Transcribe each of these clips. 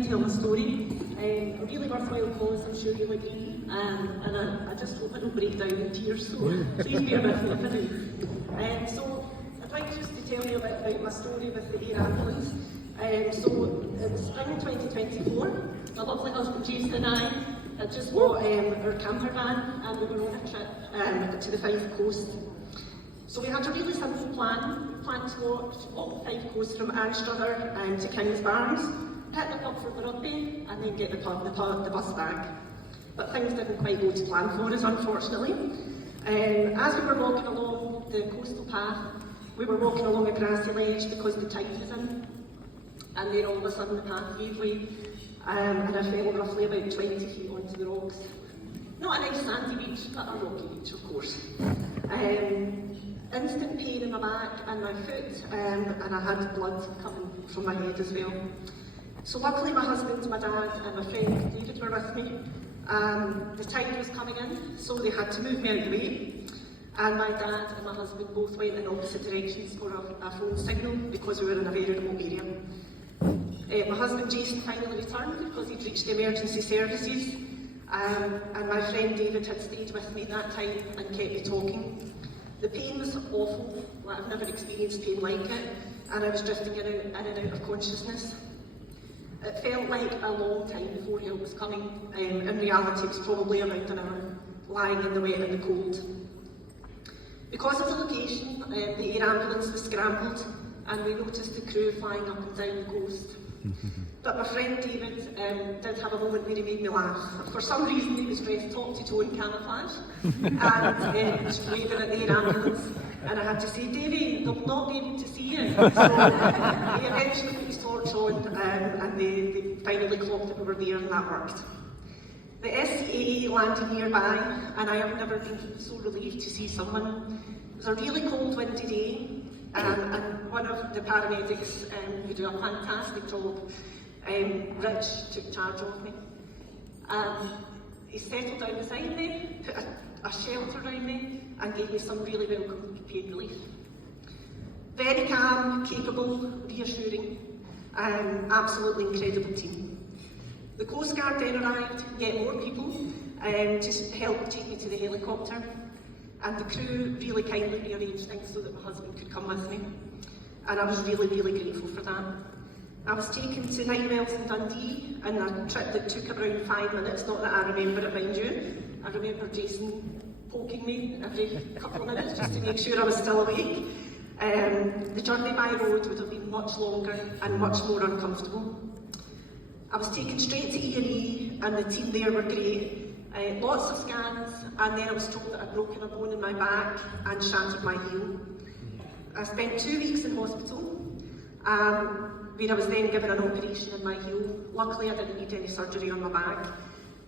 to tell my story. A really worthwhile cause, I'm sure you'll agree, and I just hope I don't break down in tears, so please bear with me if I do. So I'd like just to tell you a bit about my story with the air ambulance. So in spring 2024, my lovely husband Jason and I had just bought our camper van and we were on a trip to the Five Coast. So we had a really simple plan. We planned to walk the Five Coast from Anstruther to King's Barnes, pick them up for the rugby and then get the bus back. But things didn't quite go to plan for us, unfortunately. As we were walking along the coastal path, we were walking along a grassy ledge because the tide was in. And then all of a sudden the path gave way and I fell roughly about 20 feet onto the rocks. Not a nice sandy beach, but a rocky beach, of course. Instant pain in my back and my foot, and I had blood coming from my head as well. So luckily my husband, my dad and my friend David were with me. The tide was coming in, so they had to move me out of the way. And my dad and my husband both went in opposite directions for a phone signal because we were in a very remote area. My husband Jason finally returned because he'd reached the emergency services. And my friend David had stayed with me that time and kept me talking. The pain was awful. I've never experienced pain like it, and I was drifting in and out of consciousness. It felt like a long time before help was coming. In reality, it was probably around an hour, lying in the wet and the cold. Because of the location, the air ambulance was scrambled, and we noticed the crew flying up and down the coast. But my friend David did have a moment where he made me laugh. For some reason he was dressed top to toe in camouflage and was waving at the air ambulance, and I had to say, Davey, they'll not be able to see you. So he eventually put his torch on and they finally clocked that we were there and that worked. The SCAA landed nearby and I have never been so relieved to see someone. It was a really cold windy day. And one of the paramedics who do a fantastic job, Rich, took charge of me. He settled down beside me, put a shelter around me and gave me some really welcome pain relief. Very calm, capable, reassuring, absolutely incredible team. The Coast Guard then arrived, yet more people, to help take me to the helicopter. And the crew really kindly rearranged things so that my husband could come with me. And I was really, really grateful for that. I was taken to 9 miles in Dundee, and a trip that took around 5 minutes, not that I remember it, mind you. I remember Jason poking me every couple of minutes just to make sure I was still awake. The journey by road would have been much longer and much more uncomfortable. I was taken straight to E&E, and the team there were great. Lots of scans, and then I was told that I'd broken a bone in my back and shattered my heel. I spent 2 weeks in hospital, where I was then given an operation in my heel. Luckily I didn't need any surgery on my back,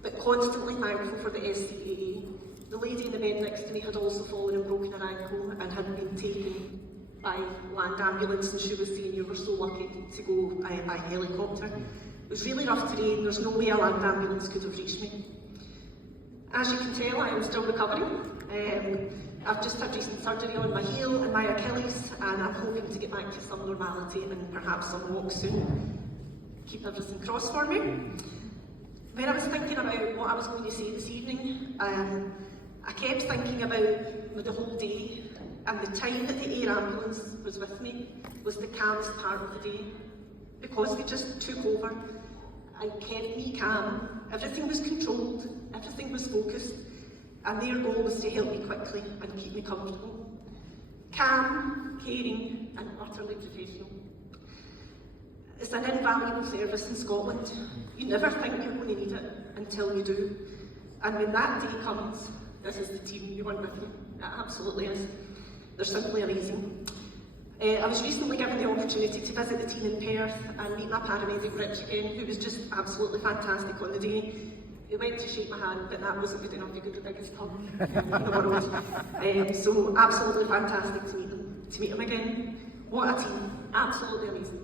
but constantly thankful for the SCAA. The lady in the bed next to me had also fallen and broken her ankle and had been taken by land ambulance, and she was saying you were so lucky to go by helicopter. It was really rough terrain, there's no way a land ambulance could have reached me. As you can tell, I am still recovering. I've just had recent surgery on my heel and my Achilles, and I'm hoping to get back to some normality and perhaps some walk soon. Keep everything crossed for me. When I was thinking about what I was going to say this evening, I kept thinking about the whole day, and the time that the air ambulance was with me was the calmest part of the day, because they just took over and kept me calm. Everything was controlled, everything was focused, and their goal was to help me quickly and keep me comfortable. Calm, caring, and utterly professional. It's an invaluable service in Scotland. You never think you're going to need it until you do. And when that day comes, this is the team you want with you. It absolutely is. They're simply amazing. I was recently given the opportunity to visit the team in Perth and meet my paramedic Rich again, who was just absolutely fantastic on the day. He went to shake my hand, but that wasn't good enough to give the biggest hug in the world. So absolutely fantastic to meet him again. What a team, absolutely amazing.